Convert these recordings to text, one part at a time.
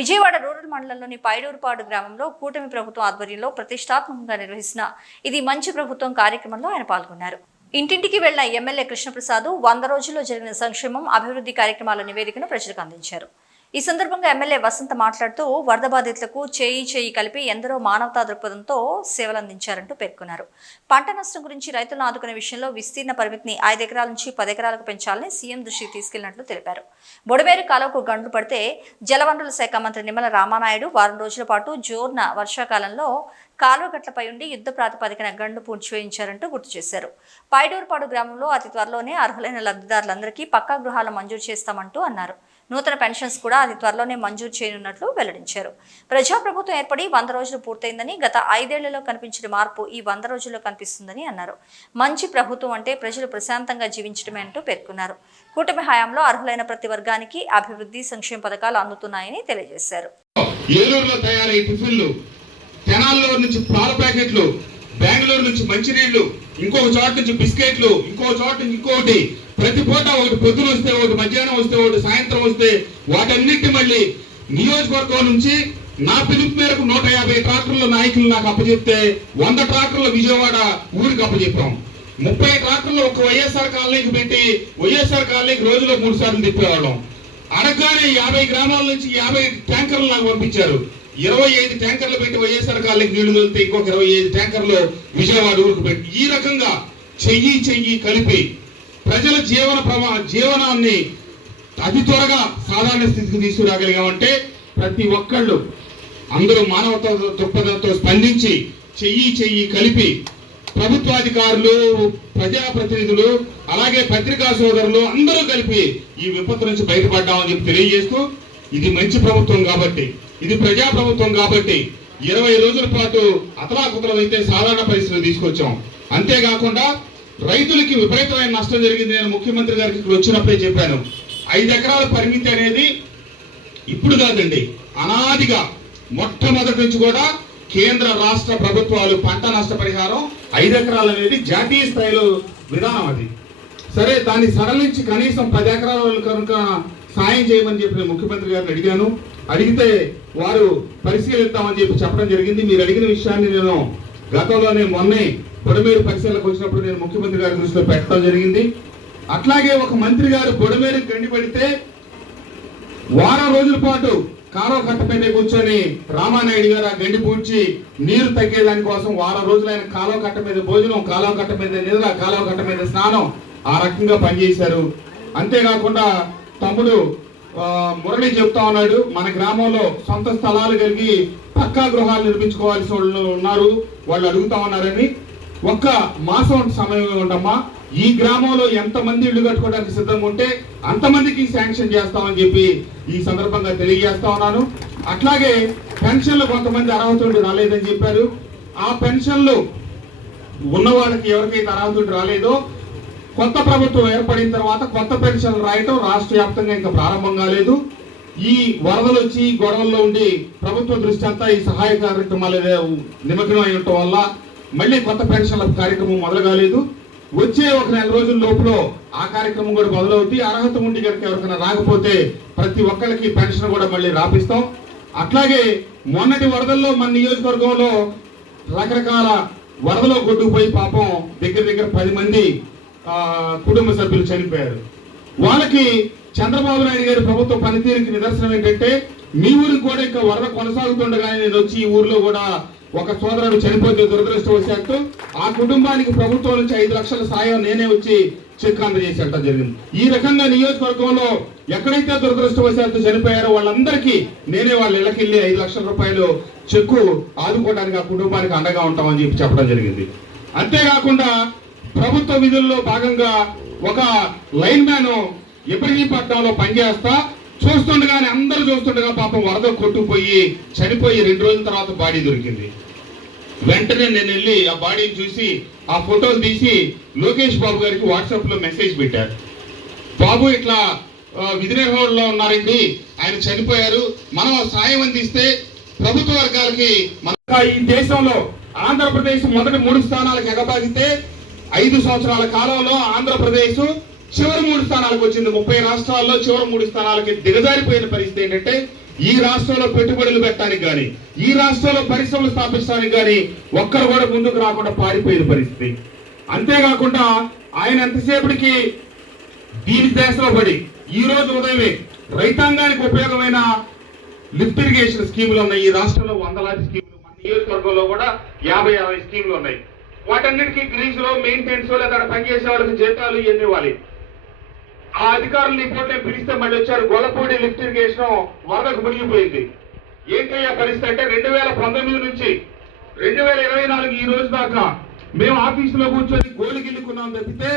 Vijayawada rural మండలంలోని పైడూరుపాడు గ్రామంలో కూటమి ప్రభుత్వం ఆధ్వర్యంలో ప్రతిష్టాత్మకంగా నిర్వహిస్తున్న ఇది మంచి ప్రభుత్వం కార్యక్రమంలో ఆయన పాల్గొన్నారు. ఇంటింటికి వెళ్లిన ఎమ్మెల్యే కృష్ణప్రసాద్ 100 రోజుల్లో జరిగిన సంక్షేమం అభివృద్ధి కార్యక్రమాల నివేదికను ప్రజలకు అందించారు. ఈ సందర్భంగా ఎమ్మెల్యే వసంత మాట్లాడుతూ వరద బాధితులకు చేయి కలిపి ఎందరో మానవతా దృక్పథంతో సేవలందించారంటూ పేర్కొన్నారు. పంట నష్టం గురించి రైతులను ఆదుకునే విషయంలో విస్తీర్ణ పరిమితిని 5 ఎకరాల నుంచి 10 ఎకరాలకు పెంచాలని సీఎం దృష్టికి తీసుకెళ్లినట్లు తెలిపారు. బొడమేరు కాలువకు గండ్లు పడితే జలవనరుల శాఖ మంత్రి నిమ్మల రామానాయుడు వారం రోజుల పాటు జోర్న వర్షాకాలంలో కాలువగట్లపై ఉండి యుద్ధ ప్రాతిపదికన గండు పూడ్చి వేయించారంటూ గుర్తు చేశారు. పైడూరుపాడు గ్రామంలో అతి త్వరలోనే అర్హులైన లబ్ధిదారులందరికీ పక్కా గృహాలు మంజూరు చేస్తామంటూ అన్నారు. నూతన పెన్షన్స్ కూడా అతి త్వరలోనే మంజూరు చేయనున్నట్లు వెల్లడించారు. ప్రజాప్రభుత్వం ఏర్పడి 100 రోజులు పూర్తయిందని, గత 5 ఏళ్లలో కనిపించిన మార్పు ఈ 100 రోజుల్లో కనిపిస్తుందని అన్నారు. మంచి ప్రభుత్వం అంటే ప్రజలు ప్రశాంతంగా జీవించడమే అంటూ పేర్కొన్నారు. కూటమి హయాంలో అర్హులైన ప్రతి వర్గానికి అభివృద్ధి సంక్షేమ పథకాలు అందుతున్నాయని తెలియజేశారు. తెనాల్లో నుంచి పాల ప్యాకెట్లు, బెంగళూరు నుంచి మంచినీళ్లు, ఇంకొక చోట నుంచి బిస్కెట్లు, ఇంకొక చోట నుంచి ఇంకొకటి, ప్రతి పూట ఒకటి పొద్దున వస్తే ఒకటి, మధ్యాహ్నం వస్తే ఒకటి, సాయంత్రం వస్తే వాటన్నిటి మళ్ళీ నియోజకవర్గం నుంచి నా పిలుపు మేరకు 150 ట్రాక్టర్ల నాయకులు నాకు అప్పచెప్తే 100 ట్రాక్టర్ల విజయవాడ ఊరికి అప్పచెప్పాం. 30 ట్రాక్టర్లు ఒక వైఎస్ఆర్ కాలనీకి పెట్టి వైఎస్ఆర్ కాలనీకి రోజులో 3 సార్లు తిప్పేవాళ్ళం. అనగానే 50 గ్రామాల నుంచి 50 ట్యాంకర్లు నాకు పంపించారు. 25 ట్యాంకర్లు పెట్టి వైఎస్ఆర్ కాలనీకి నీళ్లు వెళ్తే ఇంకొక 25 ట్యాంకర్లు విజయవాడ ఊరికి పెట్టి ఈ రకంగా చెయ్యి కలిపి ప్రజల జీవనాన్ని అతి త్వరగా సాధారణ స్థితికి తీసుకురాగలిగామంటే ప్రతి ఒక్కళ్ళు అందరూ మానవతా దృక్పథంతో స్పందించి చెయ్యి కలిపి ప్రభుత్వాధికారులు, ప్రజాప్రతినిధులు, అలాగే పత్రికా సోదరులు అందరూ కలిపి ఈ విపత్తు నుంచి బయటపడ్డామని చెప్పి తెలియజేస్తూ, ఇది మంచి ప్రభుత్వం కాబట్టి, ఇది ప్రజా ప్రభుత్వం కాబట్టి 20 రోజుల పాటు అతలాకుతలమైతే సాధారణ పరిస్థితులు తీసుకొచ్చాం. అంతేకాకుండా రైతులకి విపరీతమైన నష్టం జరిగింది. నేను ముఖ్యమంత్రి గారికి ఇక్కడ వచ్చినప్పుడే చెప్పాను. 5 ఎకరాల పరిమితి అనేది ఇప్పుడు కాదండి, అనాదిగా మొట్టమొదటి నుంచి కూడా కేంద్ర రాష్ట్ర ప్రభుత్వాలు పంట నష్టపరిహారం 5 ఎకరాలు అనేది జాతీయ స్థాయిలో విధానం. అది సరే, దాన్ని సడలించి కనీసం 10 ఎకరాల కనుక సాయం చేయమని చెప్పి ముఖ్యమంత్రి గారిని అడిగాను. అడిగితే వారు పరిశీలిద్దామని చెప్పి చెప్పడం జరిగింది. మీరు అడిగిన విషయాన్ని నేను గతంలోనే మొన్నే బొడమేరు పరిశీలనకు వచ్చినప్పుడు నేను ముఖ్యమంత్రి గారి దృష్టిలో పెట్టడం జరిగింది. అట్లాగే ఒక మంత్రి గారు బొడమేరు గండిపడితే వారం రోజుల పాటు కాలువ కట్ట మీద కూర్చొని రామానాయుడు గారు ఆ గండి పూడ్చి నీరు తగ్గేదాని కోసం వారం రోజులు ఆయన కాలువ కట్ట మీద భోజనం, కాలువ కట్ట మీద నిద్ర, కాలువ కట్ట మీద స్నానం ఆ రకంగా పనిచేశారు. అంతేకాకుండా తమ్ముడు మురళి చెప్తా ఉన్నాడు, మన గ్రామంలో సొంత స్థలాలు కలిగి పక్కా గృహాలు నిర్మించుకోవాల్సిన వాళ్ళు ఉన్నారు, వాళ్ళు అడుగుతా ఉన్నారని. ఒక్క మాసం సమయం ఉండమ్మా, ఈ గ్రామంలో ఎంతమంది ఇళ్లు కట్టుకోవడానికి సిద్ధంగా ఉంటే అంతమందికి శాంక్షన్ చేస్తామని చెప్పి ఈ సందర్భంగా తెలియజేస్తా ఉన్నాను. అట్లాగే పెన్షన్లు కొంతమంది అర్హత రాలేదని చెప్పారు. ఆ పెన్షన్లు ఉన్న వాళ్ళకి ఎవరికైతే అర్హత రాలేదో కొత్త ప్రభుత్వం ఏర్పడిన తర్వాత కొత్త పెన్షన్లు రాయటం రాష్ట్ర వ్యాప్తంగా ఇంకా ప్రారంభం కాలేదు. ఈ వరదలు వచ్చి గొడవల్లో ఉండి ప్రభుత్వ దృష్టి అంతా ఈ సహాయ కార్యక్రమాలు నిమగ్నం అయి ఉండటం వల్ల మళ్ళీ కొత్త పెన్షన్ల కార్యక్రమం మొదలు కాలేదు. వచ్చే ఒక 4 రోజుల లోపల ఆ కార్యక్రమం కూడా మొదలవుతుంది. అర్హత ఉండి కనుక ఎవరికైనా రాకపోతే ప్రతి ఒక్కరికి పెన్షన్ కూడా మళ్ళీ రాపిస్తాం. అట్లాగే మొన్నటి వరదల్లో మన నియోజకవర్గంలో రకరకాల వరదలో కొట్టుకుపోయి పాపం దగ్గర 10 మంది కుటుంబ సభ్యులు చనిపోయారు. వాళ్ళకి చంద్రబాబు నాయుడు గారి ప్రభుత్వ పనితీరుకి నిదర్శనం ఏంటంటే, మీ ఊరికి కూడా ఇంకా వరద కొనసాగుతుండగానే నేను వచ్చి ఈ ఊర్లో కూడా ఒక సోదరుడు చనిపోతే దురదృష్టవశాత్తు ఆ కుటుంబానికి ప్రభుత్వం నుంచి 5 లక్షల సాయం నేనే వచ్చి చెక్ అందజేసేట జరిగింది. ఈ రకంగా నియోజకవర్గంలో ఎక్కడైతే దురదృష్టవశాత్తు చనిపోయారో వాళ్ళందరికీ నేనే వాళ్ళ ఇళ్ళకెళ్ళి 5 లక్షల రూపాయలు చెక్కు ఆదుకోవడానికి ఆ కుటుంబానికి అండగా ఉంటామని చెప్పి చెప్పడం జరిగింది. అంతేకాకుండా ప్రభుత్వ విధుల్లో భాగంగా ఒక లైన్ మ్యాన్ ఇబ్రహీంపట్నంలో పనిచేస్తా చూస్తుండగానే అందరూ చూస్తుండగా పాపం వరద కొట్టుకుపోయి చనిపోయి 2 రోజుల తర్వాత బాడీ దొరికింది. వెంటనే నేను వెళ్ళి ఆ బాడీని చూసి ఆ ఫోటోలు తీసి లోకేష్ బాబు గారికి వాట్సాప్ లో మెసేజ్ పెట్టారు. బాబు ఇట్లా విధి నిర్వహణలో ఉన్నారండి, ఆయన చనిపోయారు, మనం సాయం అందిస్తే ప్రభుత్వ వర్గాలకి ఈ దేశంలో ఆంధ్రప్రదేశ్ మొదటి 3 స్థానాలకు ఎగబాగితే 5 సంవత్సరాల కాలంలో ఆంధ్రప్రదేశ్ చివరి 3 స్థానాలకు వచ్చింది. 30 రాష్ట్రాల్లో చివరి 3 స్థానాలకి దిగజారిపోయిన పరిస్థితి ఏంటంటే ఈ రాష్ట్రంలో పెట్టుబడులు పెట్టడానికి కానీ ఈ రాష్ట్రంలో పరిశ్రమలు స్థాపించడానికి కానీ ఒక్కరు కూడా ముందుకు రాకుండా పారిపోయిన పరిస్థితి. అంతేకాకుండా ఆయన ఎంతసేపటికి దీని దేశంలో పడి ఈ రోజు ఉదయమే రైతాంగానికి ఉపయోగమైన లిఫ్ట్ ఇరిగేషన్ స్కీములు ఉన్నాయి. ఈ రాష్ట్రంలో వందలాది స్కీములు, మన నియోజకవర్గంలో కూడా 50-60 స్కీములు ఉన్నాయి. వాటన్నిటికీ గ్రీజ్ లో మెయింటెనెన్స్ లేదా అక్కడ పనిచేసే వాళ్ళకి జీతాలు ఇవన్నీ ఇవ్వాలి. ఆ అధికారులు రిపోర్ట్లే పిలిస్తే మళ్ళీ వచ్చారు. గొల్లపూడి లిఫ్ట్ ఇరిగేషన్ వరదకు మునిగిపోయింది. ఏంటయ్యా పరిస్థితి అంటే 2019 నుంచి 2024 ఈ రోజు దాకా మేము ఆఫీసులో కూర్చొని గోలు గిల్లుకున్నాం తప్పితే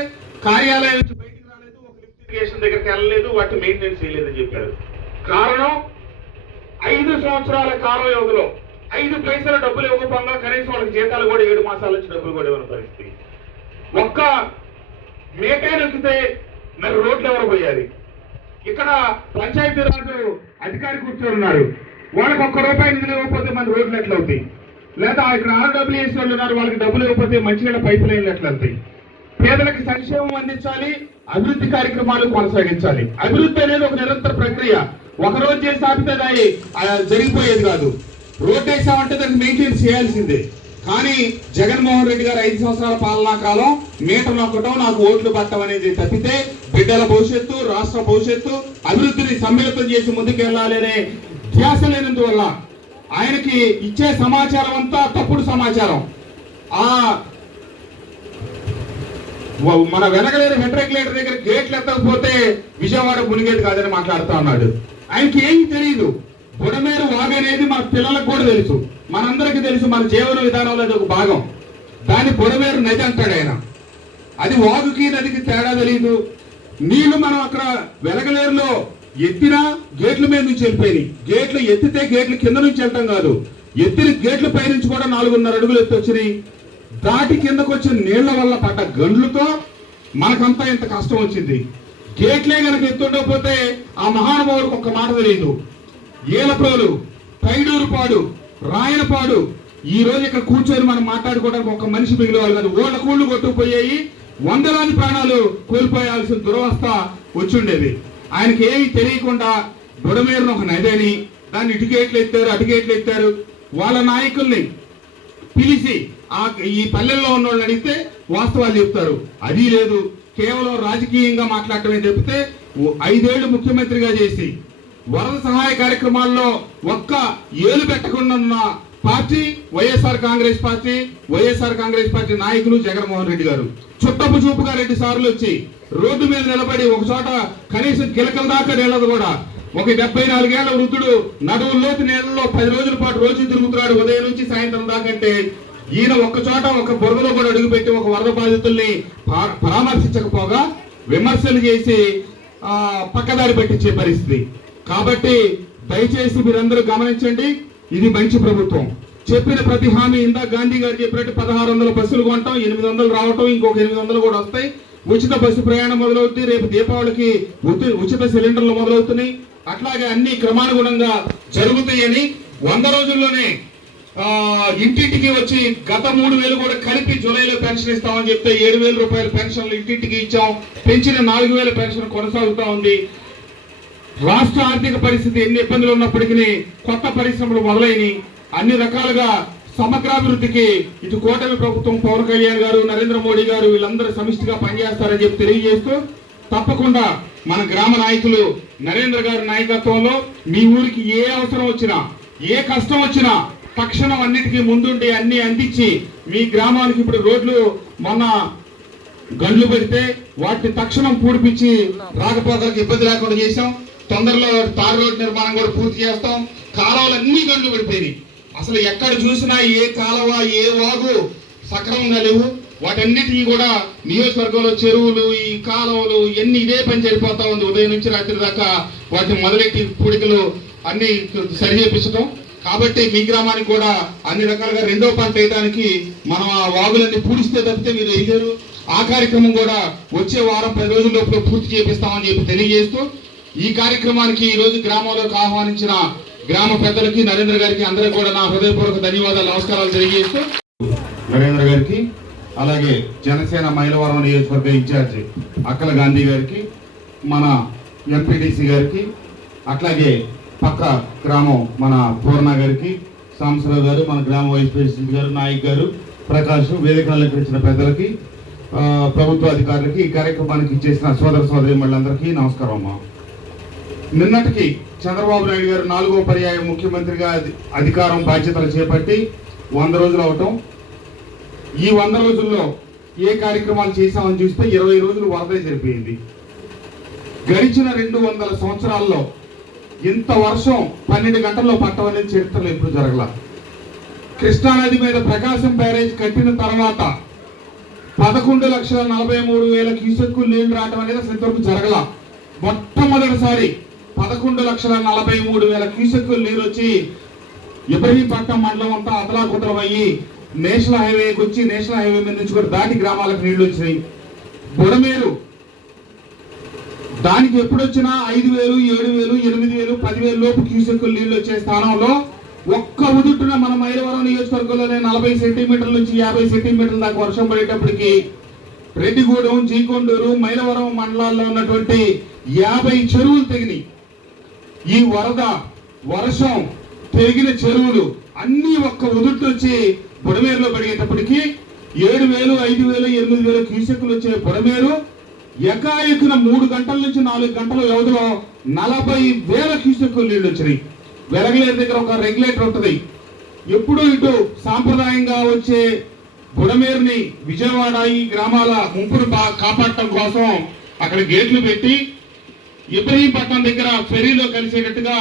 కార్యాలయం నుంచి బయటికి రాలేదు, ఒక లిఫ్ట్ ఇరిగేషన్ దగ్గరికి వెళ్ళలేదు, వాటి మెయింటెనెన్స్ చేయలేదని చెప్పారు. కారణం 5 సంవత్సరాల కాల వ్యవధిలో 5 పైసల డబ్బులు ఇవ్వకుండా కనీసం వాళ్ళకి జీతాలు కూడా 7 మాసాల నుంచి డబ్బులు కూడా ఇవ్వని పరిస్థితి. ఒక్క మేటే నొక్కితే మరి రోడ్లు ఎవరు పోయాలి? ఇక్కడ పంచాయతీరాజు అధికారి కూర్చొని ఉన్నారు. వాళ్ళకి ₹1 నిధులు ఇవ్వకపోతే మన రోడ్లు ఎట్లా అవుతాయి? లేదా ఇక్కడ RWS వాళ్ళు ఉన్నారు, వాళ్ళకి డబ్బులు ఇవ్వకపోతే మంచినీళ్ళ పైపు లైన్లు ఎట్లా అవుతాయి? పేదలకు సంక్షేమం అందించాలి, అభివృద్ధి కార్యక్రమాలు కొనసాగించాలి. అభివృద్ధి అనేది ఒక నిరంతర ప్రక్రియ. ఒక రోజు చేసి ఆపితే జరిగిపోయేది కాదు. రోడ్ వేసామంటే దానికి మెయింటైన్ చేయాల్సిందే. కానీ జగన్మోహన్ రెడ్డి గారు 5 సంవత్సరాల పాలనా కాలం మీటర్ నొక్కటం, నాకు ఓట్లు పట్టడం అనేది తప్పితే బిడ్డల భవిష్యత్తు, రాష్ట్ర భవిష్యత్తు, అభివృద్ధిని సమ్మిళితం చేసి ముందుకెళ్లాలి అనే ధ్యాస లేనందువల్ల ఆయనకి ఇచ్చే సమాచారం అంతా తప్పుడు సమాచారం. ఆ మన వెనకలేని వెంట్రక్యులేటర్ దగ్గర గేట్లు ఎత్తకపోతే విజయవాడ మునిగేది కాదని మాట్లాడుతూ ఉన్నాడు. ఆయనకి ఏమి తెలియదు. బుడమేరు వాగు అనేది మన పిల్లలకు కూడా తెలుసు, మనందరికీ తెలుసు. మన జీవన విధానంలో అది ఒక భాగం. దాన్ని బుడమేరు నది అంటాడు ఆయన. అది వాగుకి నదికి తేడా తెలియదు. నీళ్లు మనం అక్కడ వెలగలేరులో ఎత్తినా గేట్ల మీద నుంచి వెళ్ళిపోయినాయి. గేట్లు ఎత్తితే గేట్లు కింద నుంచి వెళ్ళటం కాదు, ఎత్తిన గేట్ల పై నుంచి కూడా 4.5 అడుగులు ఎత్తి వచ్చినాయి. దాటి కిందకు వచ్చిన నీళ్ల వల్ల పడ్డ గండ్లతో మనకంతా ఇంత కష్టం వచ్చింది. గేట్లే కనుక ఎత్తుండకపోతే ఆ మహానుభావుడికి ఒక్క మాట తెలియదు. ఏలప్రోలు, పైడూరుపాడు, రాయనపాడు, ఈ రోజు ఇక్కడ కూర్చొని మనం మాట్లాడుకోవడానికి ఒక మనిషి మిగిలిన కాదు. ఓళ్ళ కూళ్లు కొట్టుకుపోయాయి, వందలాది ప్రాణాలు కోల్పోయాల్సిన దురవస్థ వచ్చిండేది. ఆయనకి ఏమి తెలియకుండా బుడమేరును ఒక నది అని దాన్ని ఇటుకేట్లు ఎత్తారు, అటుకేట్లు ఎత్తారు. వాళ్ళ నాయకుల్ని పిలిచి ఈ పల్లెల్లో ఉన్న వాళ్ళని అడిగితే వాస్తవాలు చెప్తారు. అది లేదు, కేవలం రాజకీయంగా మాట్లాడటమే తప్పితే 5 ఏళ్లు ముఖ్యమంత్రిగా చేసి వరద సహాయ కార్యక్రమాల్లో ఒక్క ఏలు పెట్టకుండా ఉన్న party YSR Congress party. YSR Congress party నాయకులు జగన్మోహన్ రెడ్డి గారు చుట్టపు చూపుగా 2 సార్లు వచ్చి రోడ్డు మీద నిలబడి ఒక చోట కనీసం గిలకల దాకా నీళ్ళదు కూడా. ఒక 74 ఏళ్ల వృద్ధుడు నడువుల్లోకి నీళ్ళలో 10 రోజుల పాటు రోజు తిరుగుతున్నాడు, ఉదయం నుంచి సాయంత్రం దాకంటే. ఈయన ఒక్క చోట ఒక బురదలో కూడా అడుగుపెట్టి ఒక వరద బాధితుల్ని పరామర్శించకపోగా విమర్శలు చేసి పక్కదారి పట్టించే పరిస్థితి. కాబట్టి దయచేసి మీరందరూ గమనించండి, ఇది మంచి ప్రభుత్వం. చెప్పిన ప్రతి హామీ, ఇందాక గాంధీ గారు చెప్పినట్టు 1600 బస్సులు కొంటాం, 800 రావటం, ఇంకొక 800 కూడా వస్తాయి. ఉచిత బస్సు ప్రయాణం మొదలవుతుంది. రేపు దీపావళికి ఉచిత సిలిండర్లు మొదలవుతున్నాయి. అట్లాగే అన్ని క్రమానుగుణంగా జరుగుతాయని 100 రోజుల్లోనే ఇంటింటికి వచ్చి గత 3000 కూడా కలిపి జూలైలో పెన్షన్ ఇస్తామని చెప్తే 7000 రూపాయల పెన్షన్లు ఇంటింటికి ఇచ్చాం. పెంచిన 4000 పెన్షన్ కొనసాగుతా ఉంది. రాష్ట్ర ఆర్థిక పరిస్థితి ఎన్ని ఇబ్బందులు ఉన్నప్పటికీ కొత్త పరిశ్రమలు మొదలైనవి. అన్ని రకాలుగా సమగ్రాభివృద్ధికి ఇటు కూటమి ప్రభుత్వం, పవన్ కళ్యాణ్ గారు, నరేంద్ర మోడీ గారు వీళ్ళందరూ సమిష్టిగా పనిచేస్తారని చెప్పి తెలియజేస్తూ, తప్పకుండా మన గ్రామ నాయకులు నరేంద్ర గారి నాయకత్వంలో మీ ఊరికి ఏ అవసరం వచ్చినా, ఏ కష్టం వచ్చినా తక్షణం అన్నిటికీ ముందుండి అన్ని అందించి మీ గ్రామానికి ఇప్పుడు రోడ్లు మొన్న గండ్లు పెడితే వాటిని తక్షణం పూడిపించి రాకపోకలకు ఇబ్బంది లేకుండా చేశాం. తొందరలో తార్ రోడ్ నిర్మాణం కూడా పూర్తి చేస్తాం. కాలువలు అన్ని గండ్లు పడిపోయినాయి. అసలు ఎక్కడ చూసినా ఏ కాలువ, ఏ వాగు సక్రమంగా లేవు. వాటన్నిటికీ కూడా నియోజకవర్గంలో చెరువులు, ఈ కాలువలు ఎన్ని ఇదే పని సరిపోతా ఉంది. ఉదయం నుంచి రాత్రి దాకా వాటిని మొదలెట్టి పూడికలు అన్ని సరి చేపించడం. కాబట్టి మీ గ్రామానికి కూడా అన్ని రకాలుగా 2వ పంట వేయడానికి మనం ఆ వాగులన్నీ పూడిస్తే తప్పితే మీరు వేయలేరు. ఆ కార్యక్రమం కూడా వచ్చే వారం 10 రోజుల లోపల పూర్తి చేపిస్తామని చెప్పి తెలియజేస్తూ, ఈ కార్యక్రమానికి ఈ రోజు గ్రామంలోకి ఆహ్వానించిన గ్రామ పెద్దలకి, నరేంద్ర గారికి అందరికీ కూడా నా హృదయపూర్వక ధన్యవాదాలు, నమస్కారాలు తెలియజేస్తూ, నరేంద్ర గారికి, అలాగే జనసేన మైలవరం నియోజకవర్గ ఇన్ఛార్జి అక్కల గాంధీ గారికి, మన ఎంపీటీసీ గారికి, అట్లాగే పక్క గ్రామం మన పూర్ణ గారికి, సాంబశివరావు గారు, మన గ్రామ వైస్ ప్రెసిడెంట్ గారు, నాయక్ గారు, ప్రకాష్, వేదికలకు ఇచ్చిన పెద్దలకి, ప్రభుత్వ అధికారులకి, ఈ కార్యక్రమానికి ఇచ్చేసిన సోదర సోదరీమణులందరికీ నమస్కారం అమ్మా. నిన్నటికి చంద్రబాబు నాయుడు గారు 4వ పర్యాయం ముఖ్యమంత్రిగా అధికారం బాధ్యతలు చేపట్టి 100 రోజులు అవటం. ఈ 100 రోజుల్లో ఏ కార్యక్రమాలు చేశామని చూస్తే 20 రోజులు వరదే జరిపోయింది. గడిచిన 200 సంవత్సరాల్లో ఇంత వర్షం 12 గంటల్లో పట్టం అనేది చరిత్రలో ఎప్పుడు జరగల. కృష్ణానది మీద ప్రకాశం బ్యారేజ్ కట్టిన తర్వాత 11,43,000 క్యూసెక్కులు నీళ్లు రావడం అనేది అసలు ఇంతవరకు జరగల. మొట్టమొదటిసారి 11,43,000 క్యూసెక్కులు నీరు వచ్చి ఇబ్రహీంపట్నం మండలం అంతా అతలాకుతలం అయ్యి నేషనల్ హైవేకి వచ్చి నేషనల్ హైవే మీద నుంచి కూడా దాటి గ్రామాలకు నీళ్లు వచ్చినాయి. బుడమేరు దానికి ఎప్పుడు వచ్చినా 5,000, 7,000, 8,000, 10,000 లోపు క్యూసెక్కులు నీళ్లు వచ్చే స్థానంలో ఒక్క ఉదుటున మన మైలవరం నియోజకవర్గంలోనే 40 సెంటీమీటర్ల నుంచి 50 సెంటీమీటర్ల దాకా వర్షం పడేటప్పటికి రెడ్డిగూడెం, జీకొండూరు, మైలవరం మండలాల్లో ఉన్నటువంటి 50 చెరువులు తెగినాయి. ఈ వర్షం తెగిన చెరువులు అన్ని ఒక్క ఉదుటు వచ్చి బుడమేరులో పడిగేటప్పటికి 7,000, 5,000, 8,000 క్యూసెక్కులు వచ్చే బుడమేరు ఎకాఎకున 3 గంటల నుంచి 4 గంటల వ్యవధిలో 40,000 క్యూసెక్కులు నీళ్లు వచ్చినాయి. వెరగలేరు దగ్గర ఒక రెగ్యులేటర్ ఉంటుంది. ఎప్పుడు ఇటు సాంప్రదాయంగా వచ్చే బుడమేరుని విజయవాడ ఈ గ్రామాల ముంపును కాపాడటం కోసం అక్కడ గేట్లు పెట్టి ఇబ్రహీంపట్నం దగ్గర ఫెరీలో కలిసేటట్టుగా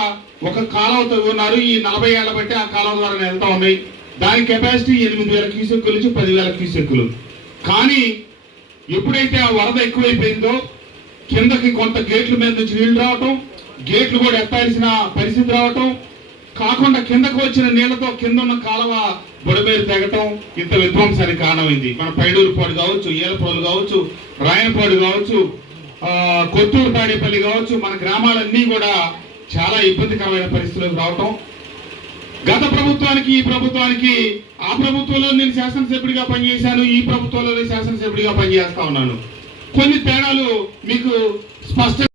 ఒక కాలువ తవ్వున్నారు. ఈ 40 ఏళ్ల బట్టి ఆ కాలువ ద్వారా వెళ్తా ఉన్నాయి. దాని కెపాసిటీ 8,000 క్యూసెక్కుల నుంచి 10,000 క్యూసెక్కులు. కానీ ఎప్పుడైతే ఆ వరద ఎక్కువైపోయిందో కిందకి కొంత గేట్ల మీద నుంచి నీళ్లు రావటం, గేట్లు కూడా ఎత్తాల్సిన పరిస్థితి రావటం కాకుండా కిందకు వచ్చిన నీళ్లతో కింద ఉన్న కాలువ బుడమేరు తెగటం ఇంత విధ్వంసానికి కారణమైంది. మన పైడూరుపాడు కావచ్చు, ఏలపాడు కావచ్చు, రాయనపాడు కావచ్చు, కొత్తూరు తాడేపల్లి కావచ్చు, మన గ్రామాలన్నీ కూడా చాలా ఇబ్బందికరమైన పరిస్థితులకు రావటం. గత ప్రభుత్వానికి ఈ ప్రభుత్వానికి, ఆ ప్రభుత్వంలో నేను శాసనసభ్యుడిగా పనిచేశాను, ఈ ప్రభుత్వంలో శాసనసభ్యుడిగా పనిచేస్తా ఉన్నాను. కొన్ని తేడాలు మీకు స్పష్టంగా